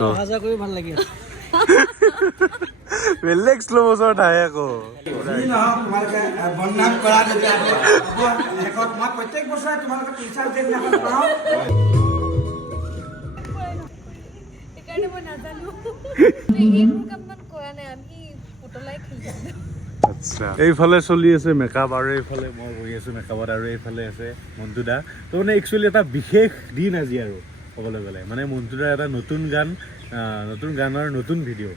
তো ভাজা কৰি ভাল লাগি আছে বেলেগ স্লো মোশন আহে আকৌ তোমালোকে বদনাম কৰা তেতিয়া শেষত মই প্ৰত্যেক বছৰে তোমালোকে টিচাৰ ডে দিনাখন পাওঁ সেইকাৰণে মই নাজানো এইবোৰ কাম মান কৰা নাই আমি পুতলাই খেলিছিলোঁ আচ্ছা এইফালে চলি আছে মেকআপ আৰু এইফালে মই বহি আছো মেকআপত আৰু এইফালে আছে মন্টু দা তো মানে একচুৱেলি এটা বিশেষ দিন আজি আৰু ক'বলৈ গ'লে মানে মন্টু দাৰ এটা নতুন গানৰ নতুন ভিডিঅ'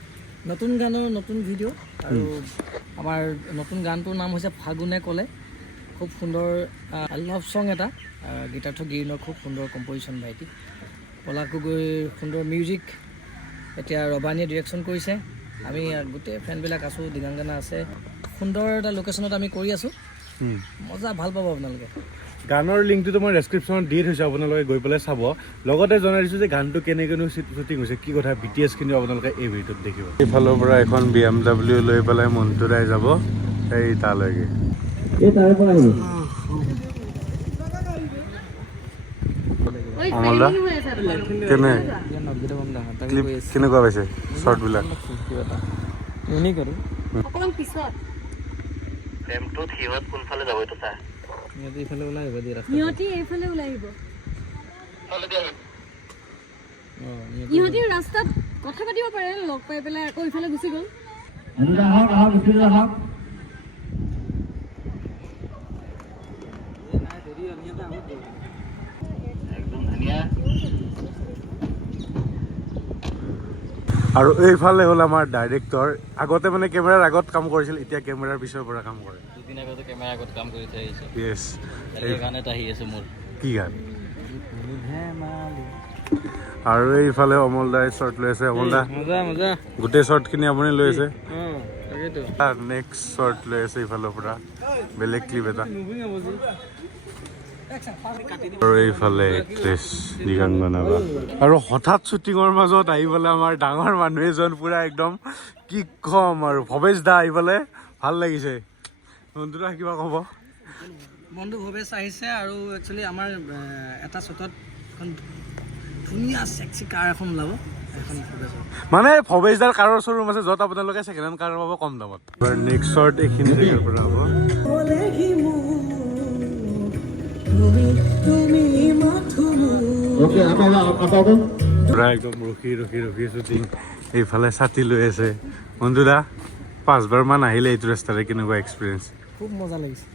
আৰু আমাৰ নতুন গানটোৰ নাম হৈছে ফাগুনে ক'লে খুব সুন্দৰ লাভ চং এটা গীতাৰ্থ গিৰিনৰ খুব সুন্দৰ কম্প'জিশ্যন ভাইটি পলাশ গগৈৰ সুন্দৰ মিউজিক এতিয়া ৰবানীয়ে ডিৰেকশ্যন কৰিছে আমি গোটেই ফ্ৰেণ্ডবিলাক আছোঁ দিগাংগানা আছে সুন্দৰ এটা লোকেশ্যনত আমি কৰি আছোঁ মজা ভাল পাব আপোনালোকে গানৰ লিংকটোতো মই ডেছক্ৰিপশ্যনত দি থৈছোঁ আপোনালোকে গৈ পেলাই চাব লগতে জনাই দিছোঁ যে গানটো কেনেকৈনো শ্বুটিং হৈছে কি কথা BTS কিন্তু আপোনালোকে এই ভিডিঅ'ত দেখিব এইফালৰ পৰা এখন BMW লৈ পেলাই মন্টু দাই যাব এই তালৈকে কেনেকুৱা পাইছে শ্বৰ্টবিলাক অকণমান পিছত প্ৰেমটোত সিহঁত কোনফালে যাব এইটো চা সিহঁতি এইফালে ওলাই আহিব ইহঁতি ৰাস্তাত কথা পাতিব পাৰে লগ পাই পেলাই আকৌ ইফালে গুচি গ'ল একদম ধুনীয়া আৰু এইফালে হ'ল আমাৰ ডাইৰেক্টৰ আগতে মানে কেমেৰাৰ আগত কাম কৰিছিল এতিয়া কেমেৰাৰ পিছৰ পৰা কাম কৰে দুদিন আগতে কেমেৰাৰ আগত কাম কৰি থৈ আহিছোঁ য়েছ এই গান এটা আহি আছে মোৰ কি গান আৰু এইফালে অমল দাই শ্বৰ্ট লৈ আছে অমল দা গোটেই শ্বৰ্টখিনি আপুনি লৈ আছে নেক্সট শ্বৰ্ট লৈ আছে এইফালৰ পৰা বেলেগ ক্লিপ এটা আৰু এইফালে এক্ট্ৰেছ দিগাংগনা বা আৰু হঠাৎ শ্বুটিঙৰ মাজত আহি পেলাই আমাৰ ডাঙৰ মানুহ এজন পুৰা একদম কি ক'ম আৰু ভৱেশ দা আহি পেলাই ভাল লাগিছে বন্ধু দা কিবা ক'ব বন্ধু ভৱেশ আহিছে আৰু একচুৱেলি আমাৰ এটা শ্বটত এখন ধুনীয়া ছেক্সি কাৰ এখন ওলাব এখন ভৱেশৰ মানে ভৱেশ দাৰ কাৰৰ শ্ব'ৰুম আছে য'ত আপোনালোকে ছেকেণ্ড হেণ্ড কাৰ পাব কম দামত নেক্সট শ্বৰ্ট এইখিনি জেগাৰ পৰা হ'ব পুৰা একদম ৰখি শ্বুটিং এইফালে ছাতি লৈ আছে বন্ধু দা 5বাৰমান আহিলে এইটো ৰাস্তাৰে কেনেকুৱা এক্সপিৰিয়েঞ্চ খুব মজা লাগিছে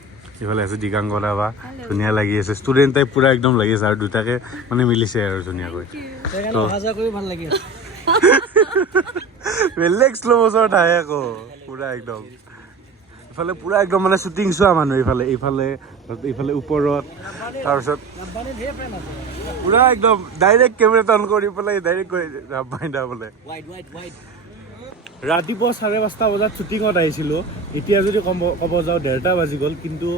এইফালে আছে দিগাংগনা বা ধুনীয়া লাগি আছে ষ্টুডেণ্ট টাইপ পুৰা একদম লাগি আছে আৰু দুটাকে মানে মিলিছে আৰু ধুনীয়াকৈ ভাজা কৰি ভাল লাগি আছে বেলেগ শ্ল' মোশন আহে আকৌ পুৰা একদম ইফালে পুৰা একদম মানে শ্বুটিং চোৱা মানুহ এইফালে ওপৰত তাৰপিছত পুৰা একদম ডাইৰেক্ট কেমেৰা অন কৰি পেলাই ডাইৰেক্ট কৈ ৰাব্বাইন্দা বোলে ৰাতিপুৱা 5:30 বজাত শ্বুটিঙত আহিছিলোঁ এতিয়া যদি ক'ব যাওঁ 1:30 বাজি গ'ল কিন্তু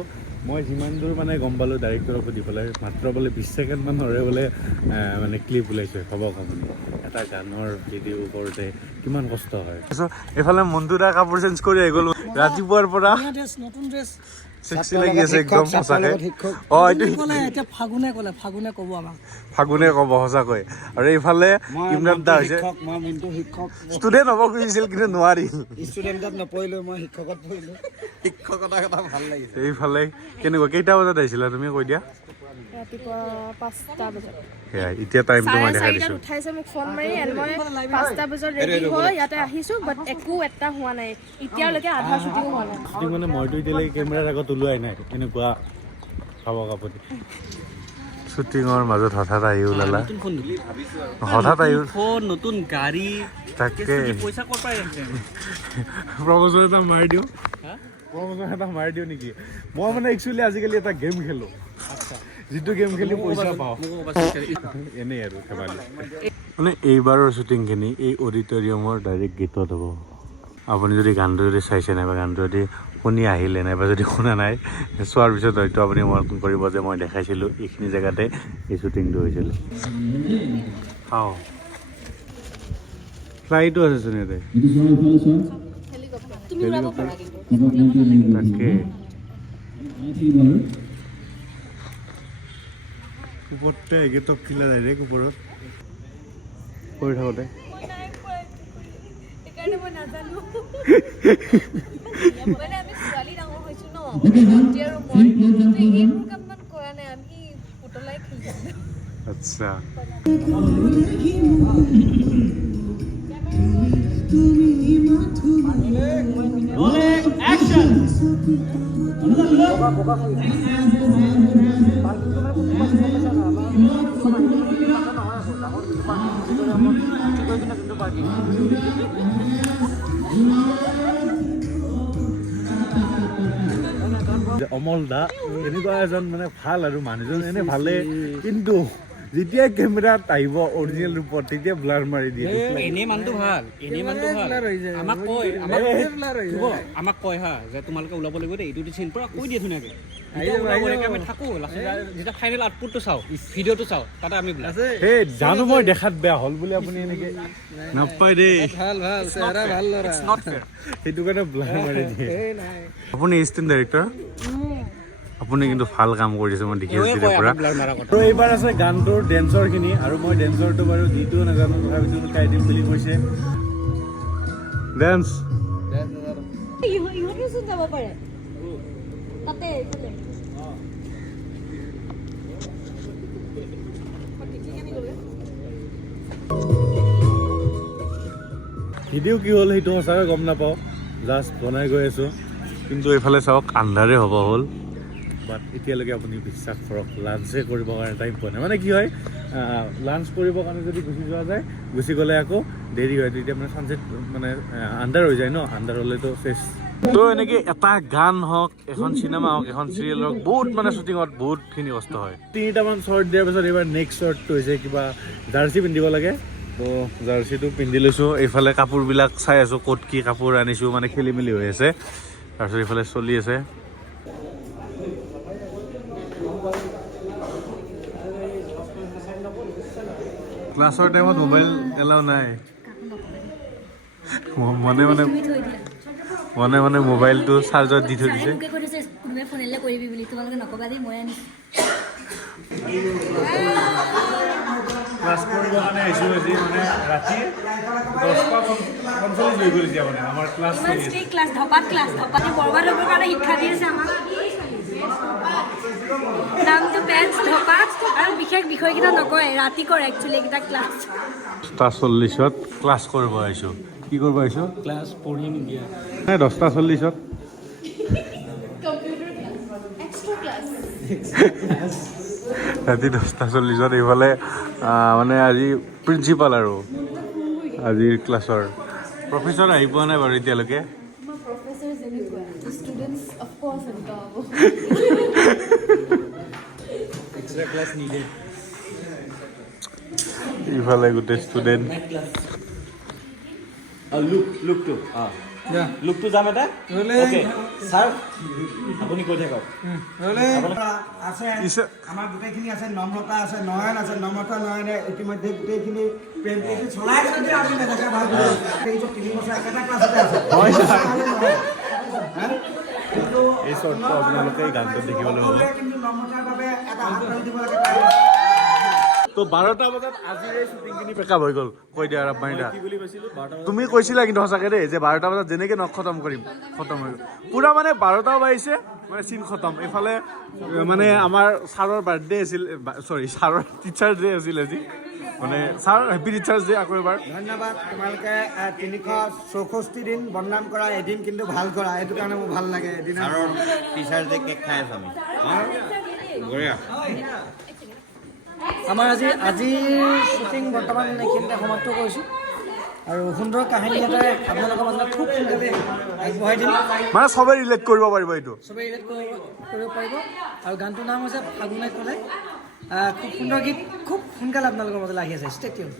মই যিমান দূৰ মানে গম পালোঁ ডাইৰেক্টৰক সুধি পেলাই মাত্ৰ বোলে 20 ছেকেণ্ডমানৰে বোলে মানে ক্লিপ ওলাইছে হ'ব আপুনি এটা গানৰ ভিডিঅ' কৰোঁতে কিমান কষ্ট হয় তাৰপিছত এইফালে মন্টু দা কাপোৰ চেঞ্জ কৰি আহি গ'লো ৰাতিপুৱাৰ পৰা নতুন ড্ৰেছ ছেক্সি লাগি আছে একদম সঁচাকৈ এইটো এতিয়া ফাগুনে ক'ব আমাক ফাগুনে ক'ব সঁচাকৈ আৰু এইফালে ইমৰান দা হৈছে মই মন্টু শিক্ষক ষ্টুডেণ্ট হ'ব খুজিছিল কিন্তু নোৱাৰিল ষ্টুডেণ্টত নপঢ়িলোঁ মই শিক্ষকত পঢ়িলোঁ শিক্ষকতা কথা ভাল লাগিছে এইফালে কেনেকুৱা কেইটা বজাত আহিছিলা তুমি কৈ দিয়া ৰাতিপুৱা 5টা বজাত সেয়াই এতিয়া টাইমটো মই দেখাই দিছোঁ উঠাইছে মোক ফোন মাৰি মই 5টা বজাত ৰেডি হৈ ইয়াতে আহিছোঁ বাট একো এটা হোৱা নাই এতিয়ালৈকে আধা শ্বুটিং হোৱা নাই শ্বুটিং মানে মইতো এতিয়ালৈকে কেমেৰাৰ আগত ওলোৱাই নাই এনেকুৱা ভাবক আপুনি শ্বুটিঙৰ মাজত হঠাৎ আহি ওলালা হঠাৎ আহি নতুন গাড়ী তাকে পইচা ক'ৰ পৰা আহিছে প্ৰমোচন এটা মাৰি দিওঁ নেকি মই মানে একচুৱেলি আজিকালি এটা গেম খেলোঁ যিটো গেম খেলি পইচা পাওঁ এনেই আৰু ধেমালি মানে এইবাৰৰ শ্বুটিংখিনি এই অডিটৰিয়ামৰ ডাইৰেক্ট গেটত হ'ব আপুনি যদি গানটো যদি চাইছে নাইবা গানটো যদি শুনি আহিলে নাইবা যদি শুনা নাই চোৱাৰ পিছত হয়তো আপুনি মনত কৰিব যে মই দেখাইছিলোঁ এইখিনি জেগাতে এই শ্বুটিংটো হৈছিল চাওঁ ফ্লাইটো আছে চোন ইয়াতে তাকে ওপৰতে গেটক খিলা ডাইৰেক্ট ওপৰত কৰি থাকোঁতে সেইকাৰণে মই নাজানো মানে আমি ছোৱালী ডাঙৰ হৈছো ন ভণ্টি আৰু মই কিন্তু এইবোৰ কাম মান কৰা নাই আমি পুতলাই খেলিছিলো আচ্ছা অমল দা এনেকুৱা এজন মানে ভাল আৰু মানুহজন এনে ভালে কিন্তু যেতিয়া কেমেৰাত আহিব অৰিজিনেল ৰূপত তেতিয়া ব্লাৰ মাৰি দিয়ে এনেই মানুহটো ভাল আমাক কয় হা যে তোমালোকে ওলাব লাগিব দেই এইটো চিন পৰা কৈ দিয়ে ধুনীয়াকে আমি থাকো যেতিয়া ফাইনেল আউটপুটটো চাওঁ ভিডিঅ'টো চাওঁ তাতে আমি সেই জানো মই দেখাত বেয়া হ'ল বুলি আপুনি এনেকে নাপায় দেই সেইটো কাৰণে ব্লাৰ মাৰি দিয়ে আপুনি এচিষ্টেণ্ট ডাইৰেক্টৰ আপুনি কিন্তু ভাল কাম কৰিছে মই দেখি আছোঁ পৰা আৰু এইবাৰ আছে গানটোৰ ডেন্সৰখিনি আৰু মই ডেন্সৰটো বাৰু যিটোও নাজানো তথাপিতো শিকাই দিম বুলি কৈছে ডেন্স ইহঁতেও চোন যাব পাৰে তাতে এইফালে ভিডিঅ' কি হ'ল সেইটো সঁচাকৈ গম নাপাওঁ জাষ্ট বনাই গৈ আছোঁ কিন্তু এইফালে চাওক আন্ধাৰে হ'ব হ'ল বাট এতিয়ালৈকে আপুনি বিশ্বাস কৰক লাঞ্চে কৰিবৰ কাৰণে টাইম পোৱা নাই মানে কি হয় লাঞ্চ কৰিবৰ কাৰণে যদি গুচি যোৱা যায় গুচি গ'লে আকৌ দেৰি হয় তেতিয়া মানে ছানছেট মানে আন্ধাৰ হৈ যায় ন আন্ধাৰ হ'লেতো চেছ তো এনেকৈ এটা গান হওক এখন চিনেমা হওক এখন চিৰিয়েল হওক বহুত মানে শ্বুটিঙত বহুতখিনি কষ্ট হয় 3টামান শ্বৰ্ট দিয়াৰ পিছত এইবাৰ নেক্সট শ্বৰ্টটো হৈছে কিবা জাৰ্চি পিন্ধিব লাগে তো জাৰ্চিটো পিন্ধি লৈছোঁ এইফালে কাপোৰবিলাক চাই আছোঁ ক'ত কি কাপোৰ আনিছোঁ মানে খেলি মেলি হৈ আছে তাৰপিছত এইফালে চলি আছে ক্লাছৰ টাইমত মোবাইল এলাও নাই মনে মনে মোবাইলটো চাৰ্জত দি থৈ দিছে ক্লাছ কৰিবৰ কাৰণে আহিছোঁ আজি মানে ৰাতি 10:45 হৈ গ'ল এতিয়া মানে আমাৰ ক্লাছ বৰবাদ হ'বৰ কাৰণে শিক্ষা দি আছে আমাক নামটো বেঞ্চ ধপাত আৰু বিশেষ বিষয়কেইটা নকয় ৰাতি কৰে একচুৱেলি এইকেইটা ক্লাছ 10:40 ক্লাছ কৰিব আহিছোঁ কি কৰিব আহিছোঁ ক্লাছ পঢ়িম দিয়া নাই 10:40 ৰাতি 10:40 এইফালে মানে আজি প্ৰিন্সিপাল আৰু আজিৰ ক্লাছৰ প্ৰফেচৰ আহি পোৱা নাই বাৰু এতিয়ালৈকে ইফালে গোটেই ষ্টুডেণ্ট লুকটো যাম এটা ছাৰ আপুনি কৈ থাকক আছে আমাৰ গোটেইখিনি আছে নম্ৰতা আছে নয়ন আছে নম্ৰতা নয়নে ইতিমধ্যে গোটেইখিনি পেইণ্টিং চলাই যদি আমি নেদেখা ভাল এই যে 3 বছৰ একেটা ক্লাছতে আছে কিন্তু এই শ্বৰ্টটো আপোনালোকে এই গানটো দেখিবলৈ হ'ব কিন্তু নম্ৰতাৰ বাবে এটা হাত তালি দিব লাগে তো 12টা বজাত আজিৰ এই শ্বুটিংখিনি পেকআপ হৈ গ'ল কৈ দিয়া ৰাব্বানিদা তুমি কৈছিলা কিন্তু সঁচাকৈ দেই যে 12টা বজাত যেনেকৈ নখ খতম কৰিম খতম হৈ গ'ল পূৰা মানে 12টা বাজিছে মানে চিন খতম এইফালে মানে আমাৰ ছাৰৰ বাৰ্থডে আছিল চৰি ছাৰৰ টিচাৰ্ছ ডে আছিল আজি মানে ছাৰ হেপী টিচাৰ্ছ ডে আকৌ এবাৰ ধন্যবাদ তোমালোকে 364 দিন বদনাম কৰা এদিন কিন্তু ভাল কৰা এইটো কাৰণে মোৰ ভাল লাগে এদিন টিচাৰ্ছ ডে কেক খাই আছোঁ আমি আমাৰ আজিৰ শ্বুটিং বৰ্তমান এইখিনিতে সমাপ্ত কৰিছোঁ আৰু সুন্দৰ কাহিনী এটাই আপোনালোকৰ মাজত খুব সোনকালে আগবঢ়াই দিম মানে চবেই ৰিলেট কৰিব পাৰিব এইটো চবেই ৰিলেট কৰিব পাৰিব আৰু গানটোৰ নাম হৈছে ফাগুনে ক'লে খুব সুন্দৰ গীত খুব সোনকালে আপোনালোকৰ মাজলৈ আহি আছে ষ্টে টিউন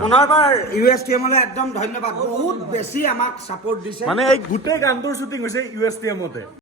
পুনৰবাৰ USTMলৈ একদম ধন্যবাদ বহুত বেছি আমাক ছাপোৰ্ট দিছে মানে এই গোটেই গানটোৰ শ্বুটিং হৈছে USTMতে